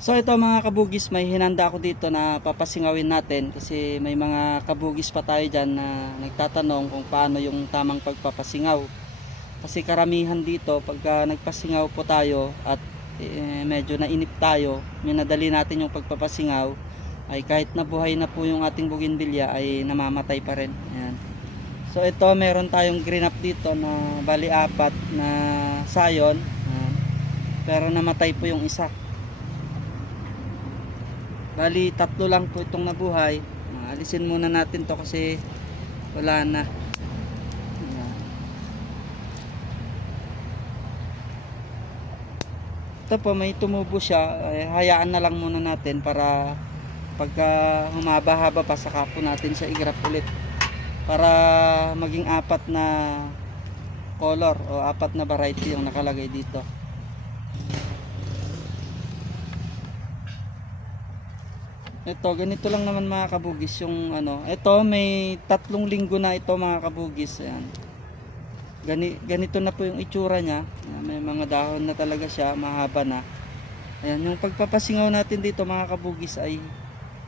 So ito mga kabugis, may hinanda ako dito na papasingawin natin kasi may mga kabugis pa tayo dyan na nagtatanong kung paano yung tamang pagpapasingaw. Kasi karamihan dito pagka nagpasingaw po tayo at eh, medyo nainip tayo, minadali natin yung pagpapasingaw ay kahit nabuhay na po yung ating bougainvillea ay namamatay pa rin. Ayan. So ito meron tayong green up dito na bali apat na sayon. Pero namatay po yung isa. Bali, tatlo lang po itong nabuhay. Alisin muna natin to kasi wala na. Ito po, may tumubo siya. Ay, hayaan na lang muna natin para pagka humaba-haba pa saka po natin siya i-grap ulit. Para maging apat na color o apat na variety yung nakalagay dito. Ito, ganito lang naman mga kabugis yung ano. Ito, may tatlong linggo na ito mga kabugis. Ayan. Gani, ganito na po yung itsura niya. May mga dahon na talaga siya, mahaba na. Ayan, yung pagpapasingaw natin dito mga kabugis ay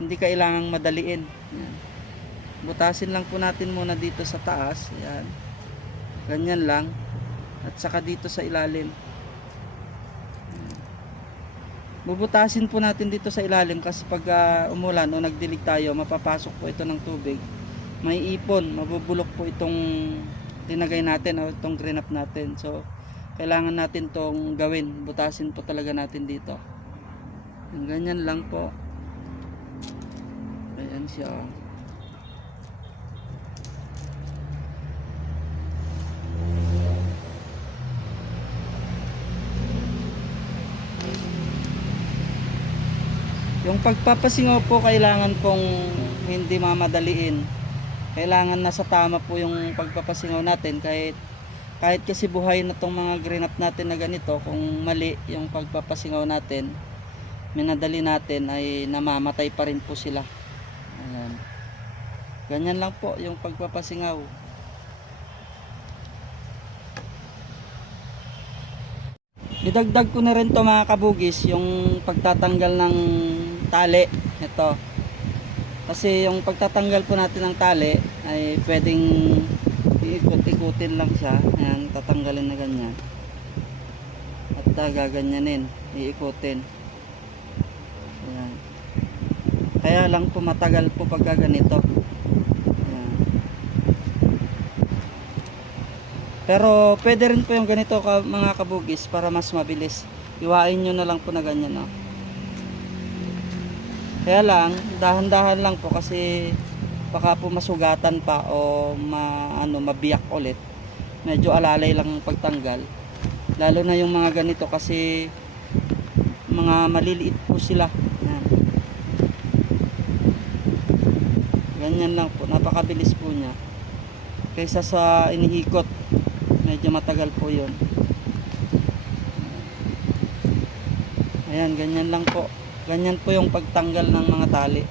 hindi kailangang madaliin. Ayan. Butasin lang po natin muna dito sa taas. Ayan. Ganyan lang. At saka dito sa ilalim. Bubutasin po natin dito sa ilalim kasi pag ah, umulan o nagdilig tayo, mapapasok po ito ng tubig. May ipon, mabubulok po itong tinagay natin o itong green up natin. So, kailangan natin tong gawin. Butasin po talaga natin dito. Ganyan lang po. Ayan siya. Yung pagpapasingaw po kailangan pong hindi mamadaliin. Kailangan nasa tama po yung pagpapasingaw natin kahit kahit kasi buhay na tong mga up natin na ganito kung mali yung pagpapasingaw natin minadali natin ay namamatay pa rin po sila. Ayan. Ganyan lang po yung pagpapasingaw. Didagdag ko na rin to mga kabugis yung pagtatanggal ng tali. Ito. Kasi yung pagtatanggal po natin ng tali ay pwedeng iikot-ikutin lang siya. Ayan, tatanggalin na ganyan. At uh, gaganyanin, iikutin. Ayan. Kaya lang po matagal po pagka ganito. Ayan. Pero pwede rin po yung ganito mga kabugis para mas mabilis. Iwain nyo na lang po na ganyan. No? Kaya lang, dahan-dahan lang po kasi baka po masugatan pa o ma, ano, mabiyak ulit. Medyo alalay lang ang pagtanggal. Lalo na yung mga ganito kasi mga maliliit po sila. Yan. Ganyan lang po. Napakabilis po niya. Kaysa sa iniikot. Medyo matagal po yun. Ayan, ganyan lang po. Ganyan po yung pagtanggal ng mga tali.